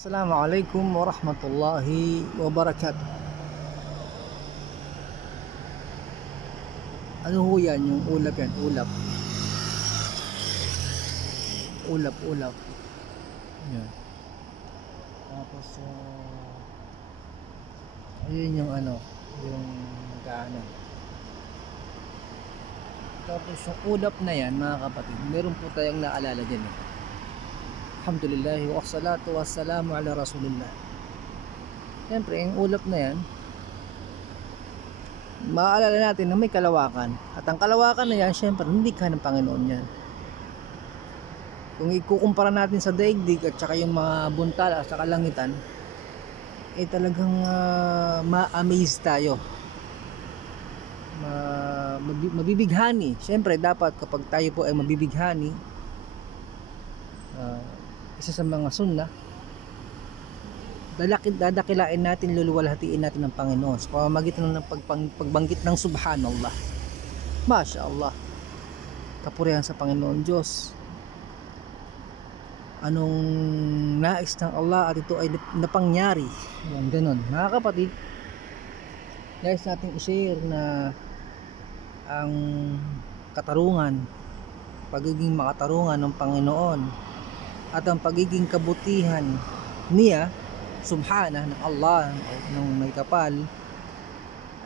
Assalamualaikum warahmatullahi wabarakatuh. Ano ho yan? Yung ulap yan, ulap. Ulap. Yan. Tapos, ayun yung ano, yung magkaanan. Tapos yung ulap na yan, mga kapatid, meron po tayong naalala dyan eh. Alhamdulillah, wassalatu wassalamu ala rasulillah. Siyempre, yung ulap na yan, maaalala natin na may kalawakan. At ang kalawakan na yan, siyempre, hindi ka ng Panginoon yan. Kung ikukumpara natin sa daigdig at saka yung mga buntala sa kalangitan, eh talagang ma-amaze tayo. Mabibighani. Siyempre, dapat kapag tayo po ay mabibighani, isa sa mga sunnah, dadakilain natin, luluwalhatiin natin ng Panginoon sa pamamagitan ng pagbanggit ng Subhanallah. Masya Allah, kapurihan sa Panginoon Diyos. Anong nais ng Allah at ito ay napangyari. Yan, ganun. Mga kapatid, nais natin i-share na ang katarungan, pagiging makatarungan ng Panginoon at ang pagiging kabutihan niya, subhanah, ng Allah, ng may kapal,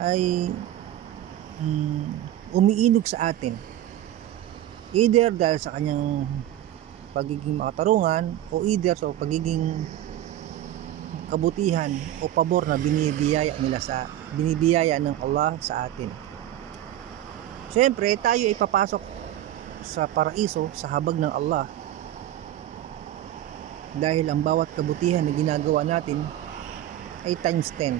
ay umiinog sa atin, either dahil sa kanyang pagiging makatarungan o either sa pagiging kabutihan o pabor na binibiyaya ng Allah sa atin. Siyempre, tayo ay papasok sa paraiso sa habag ng Allah dahil ang bawat kabutihan na ginagawa natin ay times 10.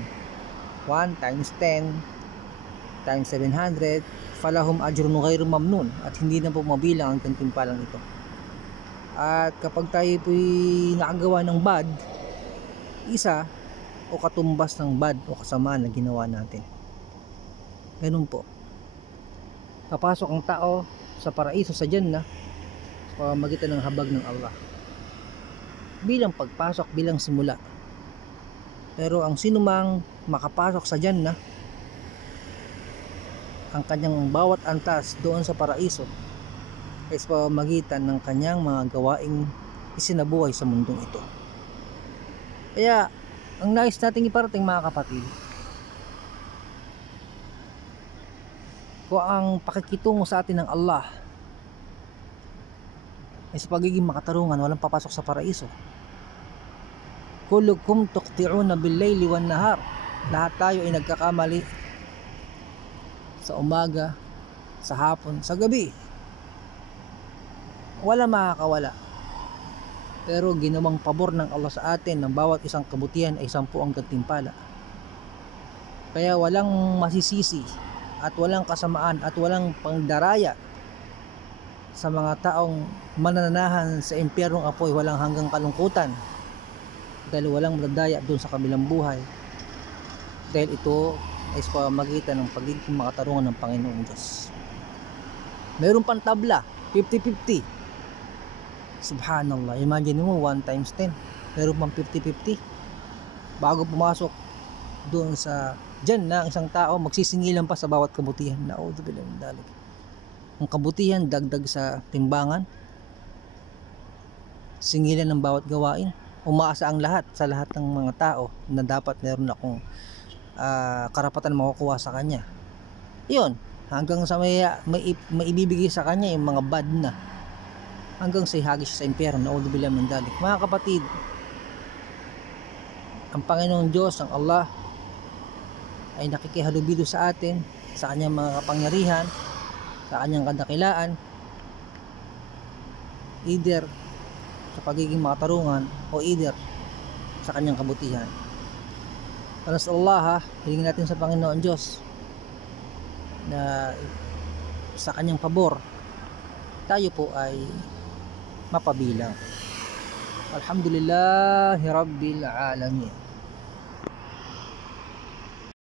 1 times 10 times 700, falahum ajrun ghairu mamnun, at hindi na po mabilang ang gantimpalang ito. At kapag tayo po'y nakagawa ng bad, isa o katumbas ng bad o kasamaan na ginawa natin. Ganun po. Papasok ang tao sa paraiso, sa Jannah, sa pamamagitan ng habag ng Allah, bilang pagpasok, bilang simula. Pero ang sinumang makapasok sa Jannah, ang kanyang bawat antas doon sa paraiso ay sa pamamagitan ng kanyang mga gawaing isinabuhay sa mundong ito. Kaya ang nais nating iparating, mga kapatid, kung ang pakikitungo sa atin ng Allah ay sa pagiging makatarungan, walang papasok sa paraiso. Kullukum tuqti'una bil-layli wan-nahar. Lahat tayo ay nagkakamali sa umaga, sa hapon, sa gabi. Wala makakawala. Pero ginawang pabor ng Allah sa atin ng bawat isang kabutihan ay 10 ang gantimpala. Kaya walang masisisi at walang kasamaan at walang pangdaraya sa mga taong manananahan sa impyernong apoy walang hanggang kalungkutan, dahil walang madadaya doon sa kabilang buhay, dahil ito ay sa pamamagitan ng pagiging makatarungan ng Panginoon Diyos. Meron pang tabla, 50-50. Subhanallah, imagine mo 1 times 10, meron pang 50-50. Bago pumasok doon sa Jannah, isang tao magsisingilan pa sa bawat kabutihan. Naudzubillah min dalik. Ang kabutihan dagdag sa timbangan, singilan ng bawat gawain. Umaasa ang lahat sa lahat ng mga tao na dapat meron akong karapatan makukuha sa kanya. Yun, hanggang sa may ibibigay sa kanya yung mga bad na, hanggang sa ihagis sa impyerno. Naudzubillah min dalik. Mga kapatid, ang Panginoong Diyos, ang Allah, ay nakikihalubilo sa atin, sa kanyang mga kapangyarihan, sa kanyang kadakilaan, either sa pagiging makatarungan o either sa kanyang kabutihan. Para sa Allah, hilingin natin sa Panginoon Diyos na sa kanyang pabor tayo po ay mapabilang. Alhamdulillahi Rabbil Alamin.